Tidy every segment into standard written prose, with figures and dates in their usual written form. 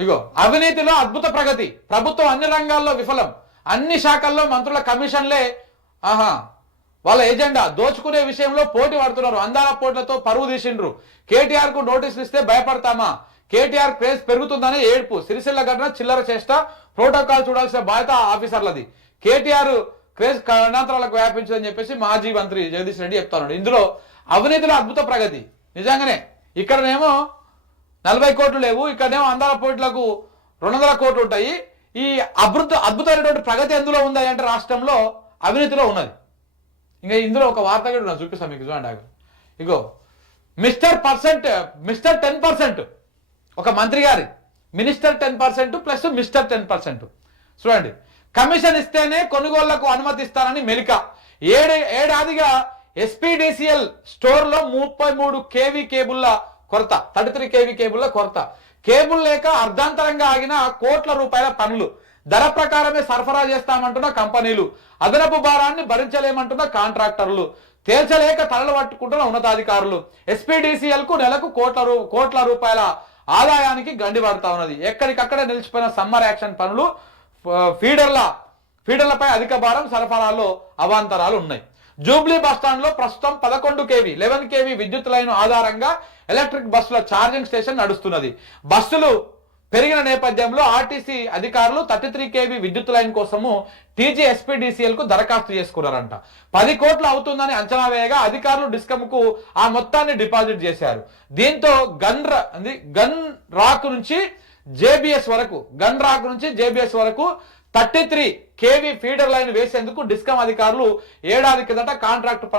ఇగో అవినీతిలో అద్భుత ప్రగతి, ప్రభుత్వం అన్ని రంగాల్లో విఫలం, అన్ని శాఖల్లో మంత్రుల కమిషన్లే వాళ్ళ ఎజెండా, దోచుకునే విషయంలో పోటీ పడుతున్నారు, అందాల పోట్లతో పరువు తీసిండ్రు, కేటీఆర్ కు నోటీసులు ఇస్తే భయపడతామా, కేటీఆర్ క్రేజ్ పెరుగుతుందని ఏడ్పు, సిరిసిల్ల ఘటన చిల్లర చేష్ట, ప్రోటోకాల్ చూడాల్సిన బాధ్యత ఆఫీసర్లది, కేటీఆర్ క్రేజ్ కర్ణాంతరాలకు వ్యాపించదని చెప్పేసి మాజీ మంత్రి జగదీష్ రెడ్డి చెప్తున్నాడు. ఇందులో అవినీతిలో అద్భుత ప్రగతి నిజంగానే, ఇక్కడనేమో 40 కోట్లు లేవు, ఇక్కడేమో అందాల పోట్లకు 200 కోట్లు ఉంటాయి. ఈ అద్భుతమైనటువంటి ప్రగతి ఎందులో ఉంది అంటే రాష్ట్రంలో అవినీతిలో ఉన్నది. ఇంకా ఇందులో ఒక వార్త కూడా నాకు చూపిస్తాను మీకు, చూడండి. ఇగో మిస్టర్ 10%, ఒక మంత్రి గారి మినిస్టర్ 10% ప్లస్ మిస్టర్ 10%. చూడండి, కమిషన్ ఇస్తేనే కొనుగోళ్లకు అనుమతిస్తానని మెలిక, ఏడాదిగా ఎస్పీడీసీఎల్ స్టోర్లో 33 కేవీ కేబుల్ల కొరత, 33 కేవీ కేబుల్ల కొరత, కేబుల్ లేక అర్ధాంతరంగా ఆగిన కోట్ల రూపాయల పనులు, ధర ప్రకారమే సరఫరా చేస్తామంటున్న కంపెనీలు, అదనపు భారాన్ని భరించలేమంటున్న కాంట్రాక్టర్లు, తేల్చలేక తలలు పట్టుకుంటున్న ఉన్నతాధికారులు, ఎస్పీడీసీఎల్ కు నెలకు కోట్ల రూపాయల ఆదాయానికి గండి పడతా ఉన్నది. ఎక్కడికక్కడే నిలిచిపోయిన సమ్మర్ యాక్షన్ పనులు, ఫీడర్లపై అధిక భారం, సరఫరాలో అవాంతరాలు ఉన్నాయి. జూబ్లీ బస్టాండ్ లో ప్రస్తుతం 11 కేవీ విద్యుత్ లైన్ ఆధారంగా ఎలక్ట్రిక్ బస్సుల ఛార్జింగ్ స్టేషన్ నడుస్తున్నది. బస్సులు పెరిగిన నేపథ్యంలో ఆర్టీసీ అధికారులు 33 కేవీ విద్యుత్ లైన్ కోసము టీజీఎస్పీడీసీఎల్ కు దరఖాస్తు చేసుకున్నారంట. 10 కోట్లు అవుతుందని అంచనా వేయగా అధికారులు డిస్కమ్ కు ఆ మొత్తాన్ని డిపాజిట్ చేశారు. దీంతో గన్ రాక్ నుంచి జేబీఎస్ వరకు 33 కేవీ ఫీడర్ లైన్ వేసేందుకు డిస్కమ్ అధికారులు ఏడాది కిందట కాంట్రాక్టర్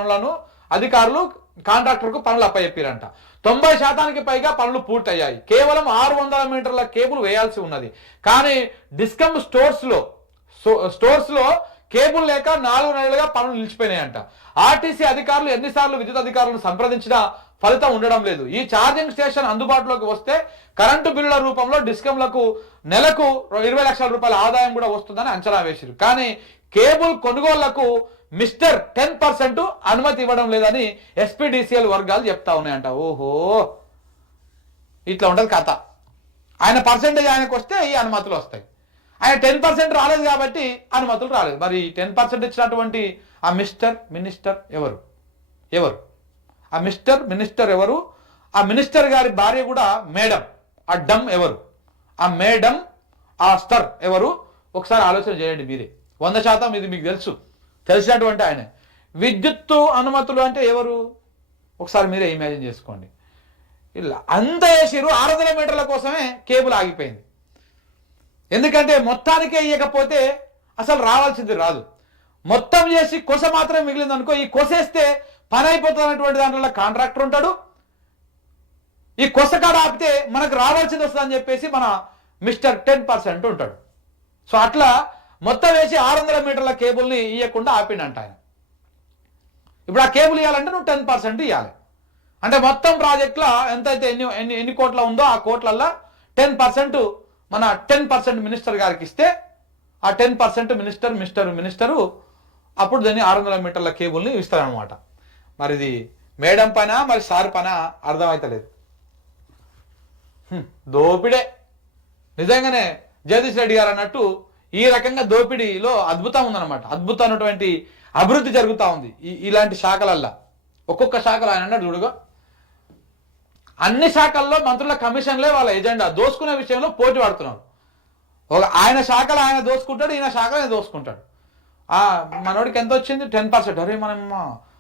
కు పనులు అప్పచెప్పారంట. 90% పైగా పనులు పూర్తయ్యాయి. కేవలం 600 మీటర్ల కేబుల్ వేయాల్సి ఉన్నది. కానీ డిస్కమ్ స్టోర్స్ లో కేబుల్ లేక 4 నెలలుగా పనులు నిలిచిపోయినాయంట. ఆర్టీసీ అధికారులు ఎన్నిసార్లు విద్యుత్ అధికారులను సంప్రదించినా ఫలితం ఉండడం లేదు. ఈ ఛార్జింగ్ స్టేషన్ అందుబాటులోకి వస్తే కరెంటు బిల్లుల రూపంలో డిస్కంలకు నెలకు 20 లక్షల రూపాయల ఆదాయం కూడా వస్తుందని అంచనా వేశారు. కానీ కేబుల్ కొనుగోళ్లకు మిస్టర్ 10% అనుమతి ఇవ్వడం లేదని ఎస్పీడీసీఎల్ వర్గాలు చెప్తా ఉన్నాయంట. ఓహో, ఇట్లా ఉండదు కథ. ఆయన పర్సెంటేజ్ ఆయనకు వస్తే ఈ అనుమతులు వస్తాయి. ఆయన 10% రాలేదు కాబట్టి అనుమతులు రాలేదు. మరి 10% ఇచ్చినటువంటి ఆ మినిస్టర్ ఎవరు? ఆ మినిస్టర్ ఎవరు? ఆ మినిస్టర్ గారి భార్య కూడా మేడం. ఆ డమ్ ఎవరు? ఆ మేడం ఆ స్టర్ ఎవరు? ఒకసారి ఆలోచన చేయండి మీరే. 100% ఇది మీకు తెలిసినటువంటి ఆయన. విద్యుత్తు అనుమతులు అంటే ఎవరు? ఒకసారి మీరే ఇమాజిన్ చేసుకోండి. ఇలా అంత వేసిరు, 600 మీటర్ల కోసమే కేబుల్ ఆగిపోయింది. ఎందుకంటే మొత్తానికే ఇవ్వకపోతే అసలు రావాల్సింది రాదు. మొత్తం చేసి కొస మాత్రమే మిగిలింది అనుకో, ఈ కొసేస్తే పని అయిపోతున్నటువంటి దాంట్లో కాంట్రాక్టర్ ఉంటాడు. ఈ కొసకాడ ఆపితే మనకు రావాల్సింది వస్తుందని చెప్పేసి మన మిస్టర్ 10% ఉంటాడు. సో అట్లా మొత్తం వేసి 600 మీటర్ల కేబుల్ని ఇవ్వకుండా ఆపిండంట ఆయన. ఇప్పుడు ఆ కేబుల్ ఇవ్వాలంటే నువ్వు 10% ఇవ్వాలి. అంటే మొత్తం ప్రాజెక్టులో ఎంతైతే ఎన్ని కోట్ల ఉందో ఆ కోట్లల్లో 10% మన 10% మినిస్టర్ గారికి ఇస్తే ఆ 10% మినిస్టరు అప్పుడు దాన్ని 600 మీటర్ల కేబుల్ని ఇస్తారనమాట. మరి ఇది మేడం పనా మరి సార్ పనా అర్థమవుతలేదు. దోపిడే నిజంగానే. జగదీష్ రెడ్డి గారు అన్నట్టు ఈ రకంగా దోపిడీలో అద్భుతం ఉందన్నమాట. అద్భుతమైనటువంటి అభివృద్ధి జరుగుతూ ఉంది ఇలాంటి శాఖలల్లా. ఒక్కొక్క శాఖలో ఆయన అన్నాడు చూడుగా, అన్ని శాఖల్లో మంత్రుల కమిషన్లే వాళ్ళ ఎజెండా, దోసుకునే విషయంలో పోటీ పడుతున్నారు. ఆయన శాఖలో ఆయన దోసుకుంటాడు, ఈయన శాఖలో ఆయన దోసుకుంటాడు. మనోడికి ఎంత వచ్చింది? 10%. అరే మనం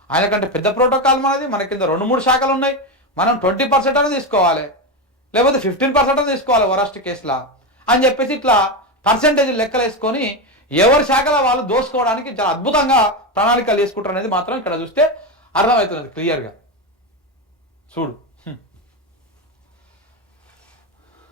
ఆయన కంటే పెద్ద ప్రోటోకాల్ మనది, మన కింద 2-3 శాఖలు ఉన్నాయి, మనం 20% అని తీసుకోవాలి, లేకపోతే 15% అని తీసుకోవాలి వరస్ట్ కేసులా అని చెప్పేసి ఇట్లా పర్సెంటేజ్ లెక్కలు వేసుకొని ఎవరి శాఖలో వాళ్ళు దోసుకోవడానికి చాలా అద్భుతంగా ప్రణాళికలు వేసుకుంటారు అనేది మాత్రం ఇక్కడ చూస్తే అర్థమవుతున్నది క్లియర్గా. చూడు.